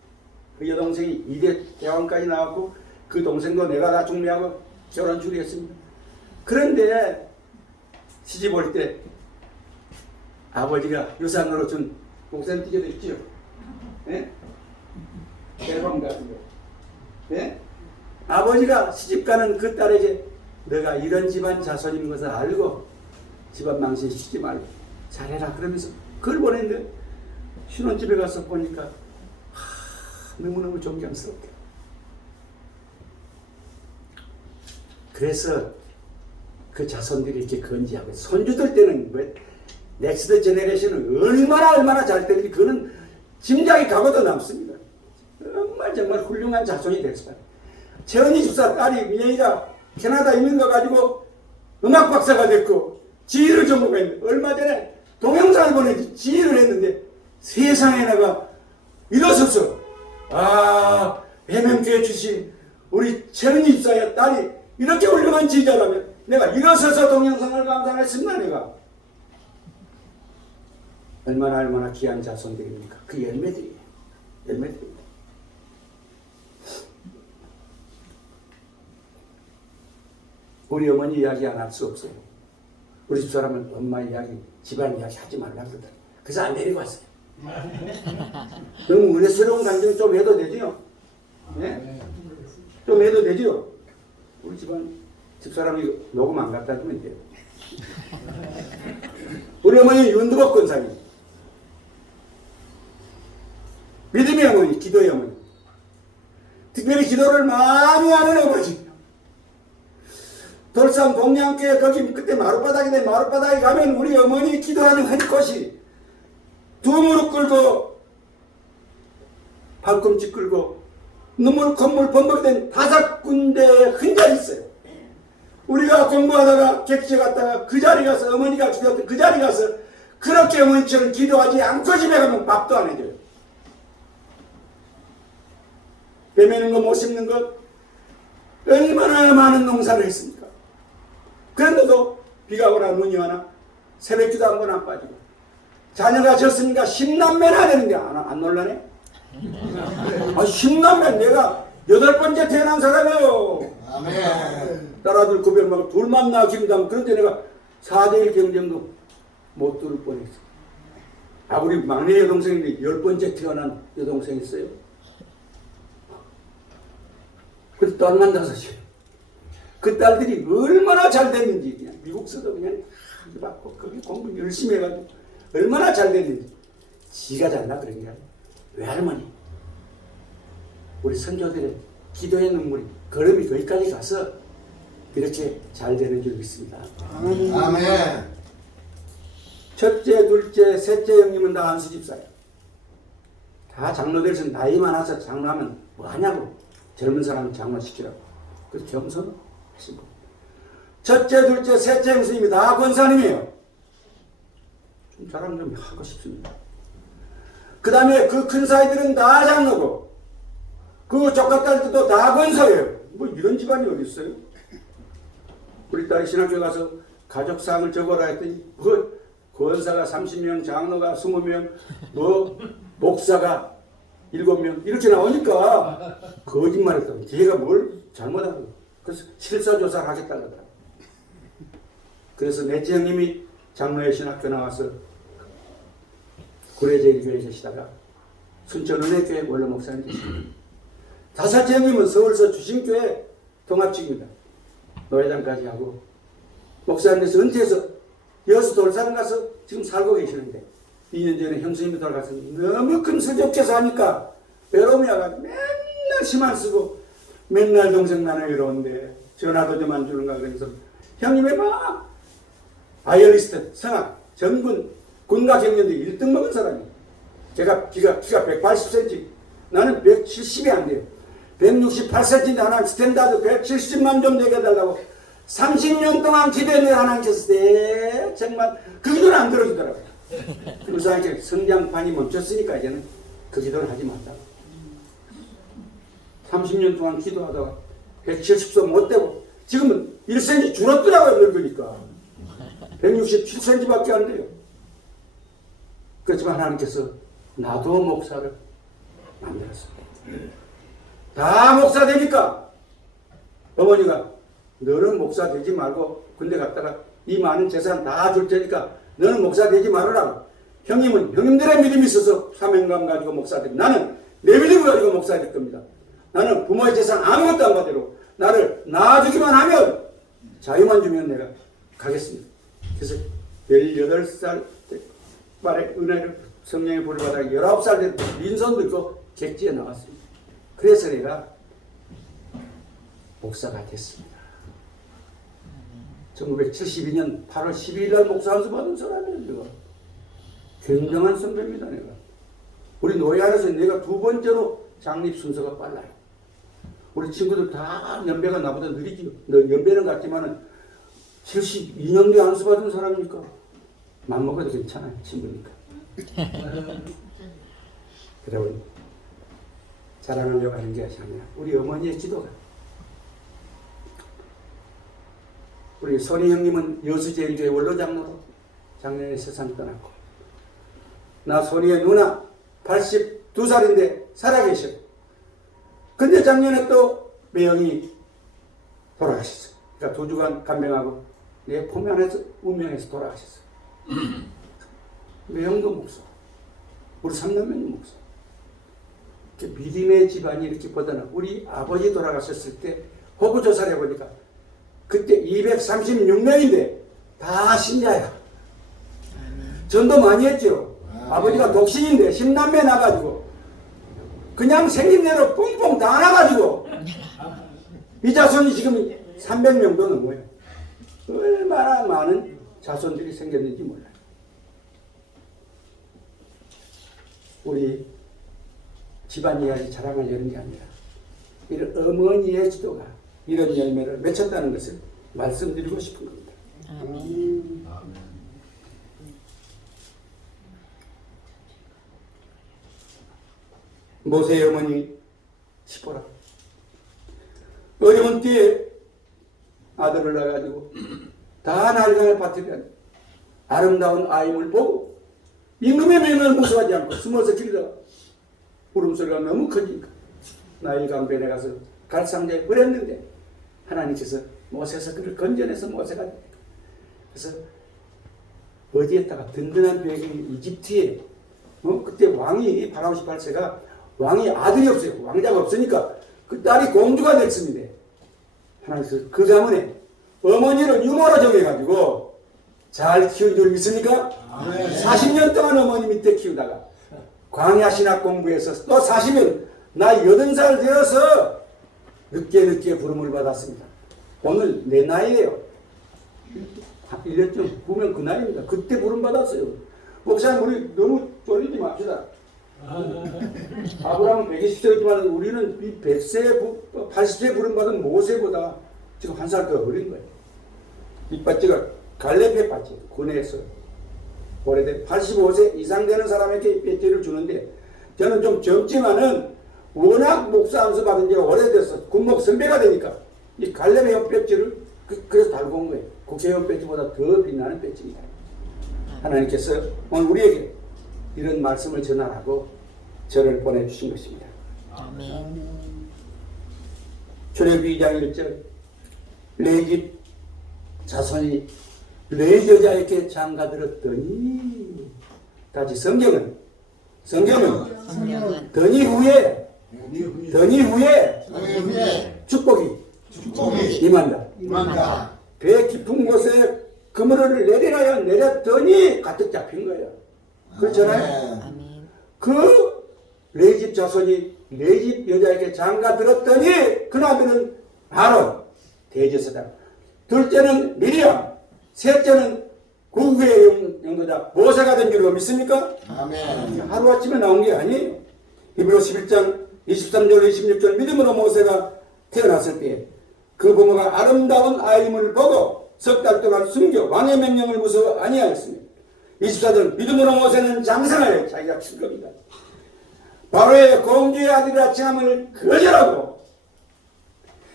그 여동생이 이대 대학원까지 나왔고 그 동생도 내가 다 중매하고 결혼 주례했습니다. 그런데 시집 올 때 아버지가 유산으로 준 동생 띠게 됐지요. 예? 앨범 같은 거. 예? 아버지가 시집가는 그 딸에게 너가 이런 집안 자손인 것을 알고 집안 망신시키지 말고 잘해라 그러면서 그걸 보냈는데 신혼집에 가서 보니까 너무너무 존경스럽게. 그래서 그 자손들이 이렇게 건지하고 손주들 때는 뭐 넥스트 제너레이션은 얼마나 잘 되는지 그거는 짐작이 가고도 남습니다. 정말 훌륭한 자손이 됐어요. 최은희 집사 딸이 민영이가 캐나다 이민 가가지고 음악 박사가 됐고 지휘를 전공했는데 얼마 전에 동영상을 보내지 지휘를 했는데 세상에 나가 일어서서 해명교회 출신 우리 최은희 집사의 딸이 이렇게 훌륭한 지휘자라면 내가 일어서서 동영상을 감상했습니다. 내가 얼마나 귀한 자손들입니까? 그 열매들이에요. 열매들입니다. 우리 어머니 이야기 안 할 수 없어요. 우리 집사람은 엄마 이야기, 집안 이야기 하지 말라 그러더라고요. 그래서 안 데리고 왔어요. 너무 은혜스러운 감정 좀 해도 되지요? 네? 좀 해도 되지요? 우리 집사람이 녹음 안 갖다 주면 돼요. 우리 어머니 윤두복 권사님. 믿음의 어머니, 기도의 어머니. 특별히 기도를 많이 하는 어머니. 돌산 동양교회 거기 그때 마룻바닥인데 마룻바닥에 가면 우리 어머니 기도하는 한 곳이 두 무릎 꿇고 발꿈치 끌고 눈물 콧물 범벅된 5군데의 흔적이 있어요. 우리가 공부하다가 객지 갔다가 그 자리 가서 어머니가 기도했던 그 자리 가서 그렇게 어머니처럼 기도하지 않고 집에 가면 밥도 안 해줘요. 베매는 거 못 심는 것 얼마나 많은 농사를 했습니까? 그런데도 비가 오나 눈이 오나 새벽기도 한 번 안 빠지고 자녀가 졌으니까 10남매나 되는데 안 놀라네? 10남매 내가 8번째 태어난 사람이에요. 아멘. 딸아들 구별하고 둘만 낳기면 그런데 내가 4대1 경쟁도 못 뚫을 뻔했어. 우리 막내 여동생인데 10번째 태어난 여동생 있어요. 그래서 딸만 5이에요. 그 딸들이 얼마나 잘 됐는지 그냥 미국서도 그냥 받고 거기 공부 열심히 해가지고 얼마나 잘 됐는지 지가 잘나 그런 게 아니야. 외할머니 우리 선조들의 기도의 눈물이 걸음이 거기까지 가서 이렇게 잘 되는 줄 믿습니다. 아멘. 첫째, 둘째, 셋째 형님은 다 한수 집사예요. 다 장로들에서 나이 많아서 장로하면 뭐하냐고 젊은 사람 장로시키라고. 그래서 겸손 하시고 첫째, 둘째, 셋째 형수님이 다 권사님이에요. 좀 자랑 좀 하고 싶습니다. 그 다음에 그 큰 사이들은 다 장로고 그 조카딸들도 다 권사예요. 뭐 이런 집안이 어디 있어요? 우리 딸이 신학교 가서 가족사항을 적어라 했더니 권사가 30명, 장로가 20명, 목사가 7명 이렇게 나오니까 거짓말했더니 걔가 뭘 잘못하고 그래서 실사조사를 하겠다고 하더라고요. 그래서 넷째 형님이 장로의 신학교 나와서 구례제일교회에 계시다가 순천은혜교회 원로 목사님 되십니다. 다섯째 형님은 서울서 주신교회 동합직입니다. 노회장까지 하고 목사님에서 은퇴해서 여수 돌산 가서 지금 살고 계시는데 2년 전에 형수님이 돌아가서 너무 금슬쩍해서 하니까 외로움이 와가지고 맨날 시만 쓰고 맨날 동생 나는 외로운데 전화도 좀 안 주는가 그래서 형님의 막 바이올리스트 성악 전군 군가 경연대 1등 먹은 사람이에요. 제가 키가 180cm 나는 170이 안 돼요. 168cm인데 하나님 스탠다드 170만 좀 되게 해달라고 30년 동안 기도했는데 하나님께서 때 정말 그 기도는 안 들어주더라고요. 그래서 이제 성장판이 멈췄으니까 이제는 그 기도를 하지 말자. 30년 동안 기도하다가 170도 못 되고 지금은 1cm 줄었더라고요. 늙으니까 167cm밖에 안 돼요. 그렇지만 하나님께서 나도 목사를 만들었습니다. 다 목사 되니까 어머니가 너는 목사 되지 말고 군대 갔다가 이 많은 재산 다 줄 테니까 너는 목사 되지 말으라고 형님은 형님들의 믿음이 있어서 사명감 가지고 목사들, 나는 내 믿음을 가지고 목사될 겁니다. 나는 부모의 재산 아무것도 안 받으러 나를 낳아주기만 하면 자유만 주면 내가 가겠습니다. 그래서 18살 말에 은혜를 성령의 불을 받아 19살 때 민선도 있고 객지에 나갔습니다. 그래서 내가 목사가 됐습니다. 1972년 8월 12일 날 목사 안수 받은 사람이에요. 내가 굉장한 선배입니다. 내가 우리 노예 안에서 내가 두 번째로 장립 순서가 빨라요. 우리 친구들 다 연배가 나보다 느리지. 연배는 같지만은 72년도에 안수 받은 사람이니까 맘 먹어도 괜찮아요. 친구니까. 여러분 자랑하려고 하는 게 아니라 우리 어머니의 기도가, 우리 선희 형님은 여수제일교회 원로장로로 작년에 세상 떠났고, 나 선희의 누나 82살인데 살아계셔. 근데 작년에 또 매형이 돌아가셨어. 그러니까 2주간 간병하고 내 포면에서 운명에서 돌아가셨어. 매형도 목사, 우리 삼남매도 목사. 믿음의 집안이 이렇게 뻗어나. 우리 아버지 돌아가셨을 때 호구 조사를 해보니까 그때 236명인데 다 신자야. 전도 많이 했죠. 아버지가 독신인데 10남매 나가지고 그냥 생긴 대로 뽕뽕 다 나가지고 이 자손이 지금 300명도 넘어요. 얼마나 많은 자손들이 생겼는지 몰라요. 우리 집안 이야기 자랑하려는 게 아니라 이런 어머니의 지도가 이런 열매를 맺혔다는 것을 말씀드리고 싶은 겁니다. 아멘. 모세의 어머니 시보라 어려운 때에 아들을 낳아가지고 다 날강을 빠뜨려 아름다운 아임을 보고 임금의 명령을 무서워하지 않고 숨어서 기르다가 울음소리가 너무 크니까 나의 강변에 가서 갈상자에 버렸는데 하나님께서 모세에서 그를 건져내서 모세가 그래서 어디에다가 든든한 배경이 이집트에 그때 왕이 바라오 18세가 왕이 아들이 없어요. 왕자가 없으니까 그 딸이 공주가 됐습니다. 하나님께서 그 가문에 어머니를 유모로 정해가지고 잘 키운 줄 믿습니까? 40년 동안 어머니 밑에 키우다가 광야 신학 공부해서 또 40년 나 80살 되어서 늦게 부름을 받았습니다. 오늘 내 나이에요. 1년쯤 보면 그 나이입니다. 그때 부름 받았어요. 목사님 우리 너무 쫄리지 맙시다. 아브라함은 120세였지만 우리는 이 100세, 80세 부름 받은 모세보다 지금 한 살 더 어린 거예요. 이빠지가 갈렙의 빠지 군에서 오래된 85세 이상 되는 사람에게 이 배지를 주는데 저는 좀 젊지만은 워낙 목사 안수 받은 지가 오래돼서 군목 선배가 되니까 이 갈렙의 형 배지를 그래서 달고 온 거예요. 국회의원 배지보다 더 빛나는 배지입니다. 하나님께서 오늘 우리에게 이런 말씀을 전하라고 저를 보내주신 것입니다. 아멘. 출애굽기 2장 1절 레위 자손이 레위 여자에게 장가들었더니 다시 성경은 성령은 더니 후에 축복이 임한다. 배 깊은 곳에 그물을 내리라야 내렸더니 가득 잡힌 거예요. 그렇잖아요. 아멘. 그 레집 자손이 레집 여자에게 장가 들었더니 그 아들은 아론 대제사장, 둘째는 미리암, 셋째는 구구의 영도자 모세가 된 줄로 믿습니까? 아멘. 하루아침에 나온 게 아니에요. 히브리 11장 23절 26절 믿음으로 모세가 태어났을 때 그 부모가 아름다운 아임을 보고 석 달 동안 숨겨 왕의 명령을 무서워 아니하였습니다. 24절 믿음으로 모세는 장성하여 자기가 칠 겁니다. 바로의 공주의 아들이라 칭함을 거절하고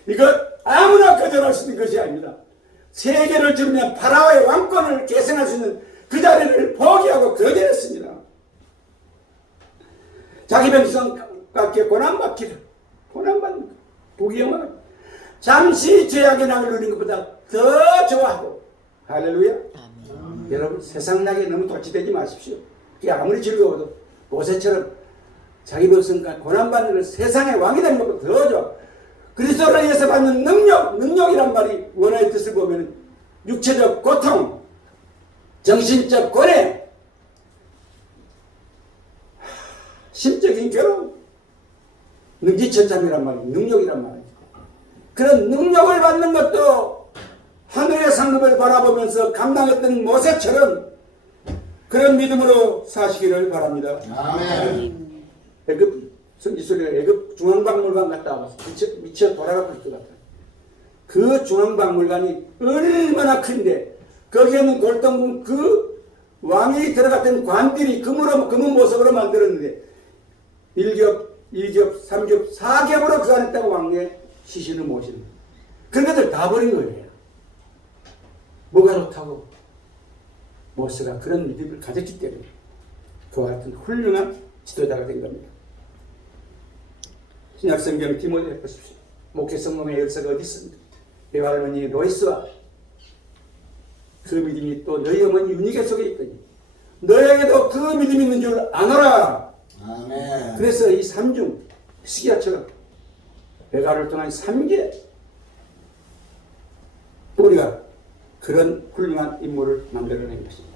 이것 아무나 거절할 수 있는 것이 아닙니다. 세계를 주르면 파라오의 왕권을 계승할 수 있는 그 자리를 포기하고 거절했습니다. 자기 백성답게 고난받기를 고난받는 부귀영화 잠시 죄악의 낙을 누리는 것보다 더 좋아하고 할렐루야. 아멘. 여러분 세상 낙에 너무 도취되지 마십시오. 그게 아무리 즐거워도 모세처럼 자기 백성과 고난받는 걸 세상의 왕이 되는 것보다 더 좋아. 그리스도를 위해서 받는 능력이란 말이 원어의 뜻을 보면 육체적 고통, 정신적 고뇌, 심적인 괴로움, 능지천참이란 말이 능력이란 말이에요. 그런 능력을 받는 것도 하늘의 상급을 바라보면서 감당했던 모세처럼 그런 믿음으로 사시기를 바랍니다. 아멘. 애굽 성지순례가 애굽 중앙박물관 갔다 와서 미쳐 돌아가 버릴 것 같아요. 그 중앙박물관이 얼마나 큰데 거기에는 골동품 그 왕이 들어갔던 관들이 금은 보석으로 만들었는데 1겹, 2겹, 3겹, 4겹으로 그 안에 있다고 왕의 시신을 모시는 거예요. 그런 것들 다 버린 거예요. 뭐가 좋다고? 모세가 그런 믿음을 가졌기 때문에 그와 같은 훌륭한 지도자가 된 겁니다. 신약성경 디모데에 보십시오. 목회 성공의 열쇠가 어디 있습니까? 배할머니 로이스와 그 믿음이 또 너희 어머니 유니게 속에 있더니 너에게도 그 믿음이 있는 줄 아노라. 아멘. 그래서 이 삼중 시기야처럼 배가를 통한 3개 우리가 그런 훌륭한 인물을 만들어낸 것입니다.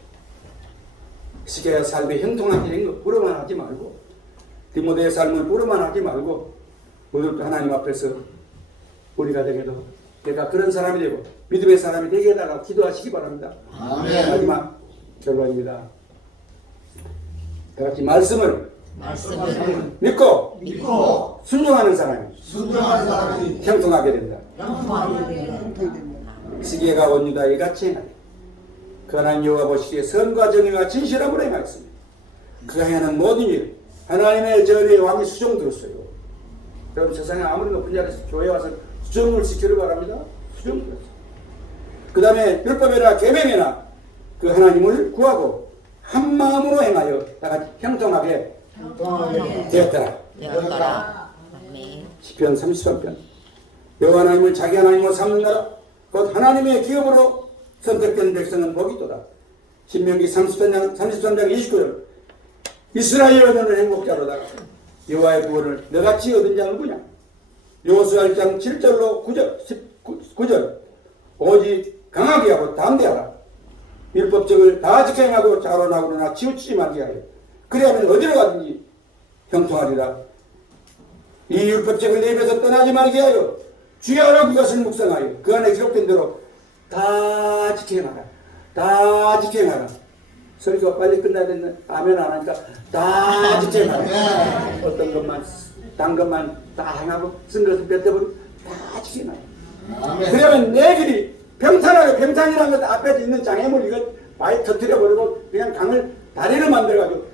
시기야 삶의 형통하게 된 거 부러만 하지 말고 디모데의 삶을 부러만 하지 말고 오늘도 하나님 앞에서 우리가 되게도 내가 그런 사람이 되고 믿음의 사람이 되게 해달라고 기도하시기 바랍니다. 아멘. 마지막 결론입니다. 다 같이 말씀을 믿고 순종하는 사람이 순종한 사람이 형통하게 된다. 시기가 온 유다 이같이 행하되 그 하나님 여호와 보시기에 선과 정의와 진실함으로 행하였습니다. 그가 행하는 모든 일 하나님의 전의 왕이 수종 들었어요. 여러분 세상에 아무리 높은 자리에서 교회 와서 수종을 지키를 바랍니다. 수종 들었어요. 그 다음에 율법이나 계명이나 그 하나님을 구하고 한 마음으로 행하여 다같이 형통하게 되었더라. 되었더라. 아멘. 시편 33편 여호와 하나님을 자기 하나님으로 삼는 나라 곧 하나님의 기업으로 선택된 백성은 복이도다. 신명기 33장 29절 이스라엘 너는 행복자로다. 여호와의 구원을 너같이 얻은 자는 누구냐. 여호수아 1장 7절로 9절 오직 강하게 하고 담대하라. 율법적을 다 지켜행하고 자론하고 그러나 치우치지 말게 하여 그래야만 어디로 가든지 형통하리라. 이 율법적을 내 입에서 떠나지 말게 하여 주야로 그것을 묵상하여 그 안에 기록된 대로 다 지켜행하라. 다 지켜행하라. 설교가 빨리 끝나야 되는데 아멘 안 하니까 다 지켜행하라. 어떤 것만 딴 것만 다 행하고 쓴 것을 뱉어버리고 다 지켜행하라. 그러면 내 길이 평탄하게 평탄이라는 것 앞에 있는 장애물 이거 많이 터뜨려버리고 그냥 강을 다리를 만들어가지고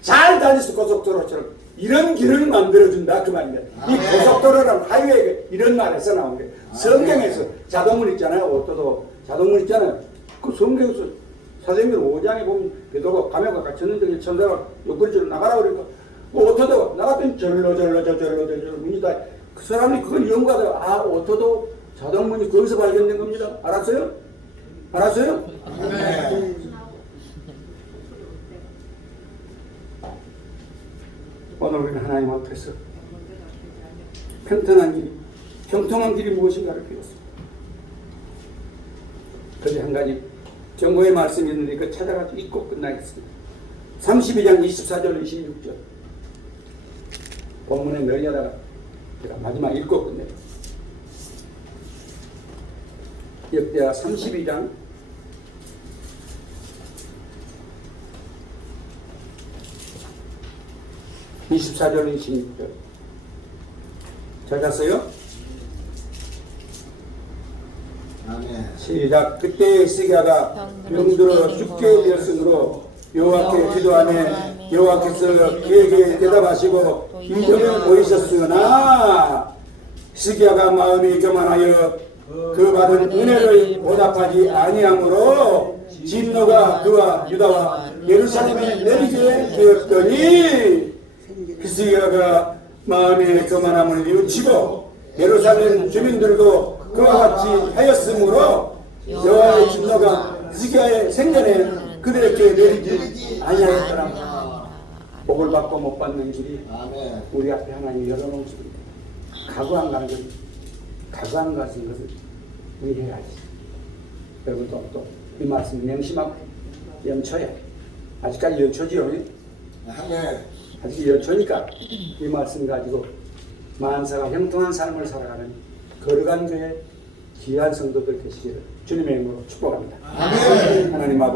잘 다닐 수 고속도로처럼 이런 길을 만들어준다 그 말입니다. 이 고속도로랑 하이웨이 이런 말에서 나온 게 성경에서 자동문 있잖아요. 오토도 자동문 있잖아요. 그 성경에서 사도행전 5장에 보면 베드로가 감옥에 갇혔는데 천사가 옆구리로 나가라 그러니까 그 오토도 나갔더니 절로 문이 다 그 사람이 그걸 연구하다가 아 오토도 자동문이 거기서 발견된 겁니다. 알았어요? 알았어요? 네. 오늘 우리는 하나님 앞에서 평탄한 길, 형통한 길이 무엇인가를 배웠습니다. 그런데 한 가지 경고의 말씀이 있는데 그 찾아가지고 읽고 끝나겠습니다. 32장 24절 26절 본문에 널려다가 제가 마지막 읽고 끝내요. 역대하 32장 24절 26절 잘 갔어요? 아멘. 시작. 그때 시기야가 병들어 죽게 되었으므로 여호와께 기도하며 여호와께서 그에게 대답하시고 이적을 보이셨으나 시기야가 마음이 교만하여 그 받은 은혜를 보답하지 아니하므로 진노가 그와 유다와 예루살렘에 내리게 되었더니 히스기야가 마음의 교만함을 뉘우치고 예루살렘 주민들도 그와 같이 하였으므로 여호와의 진노가 히스기야의 생전에 그들에게 내리지 아니하였더라. 복을 받고 못 받는 길이 아멘. 우리 앞에 하나님이 열어놓습니다. 가고 안 가는 것을, 가고 안 가는 것을 우리 해야지. 여러분도 또 이 말씀 명심하고 연초에, 아직까지 연초지요. 아멘. 아직 연초니까 이 말씀 가지고 만사가 형통한 삶을 살아가는 거룩한 교회 귀한 성도들 되시기를 주님의 이름으로 축복합니다. 아멘. 하나님 아버지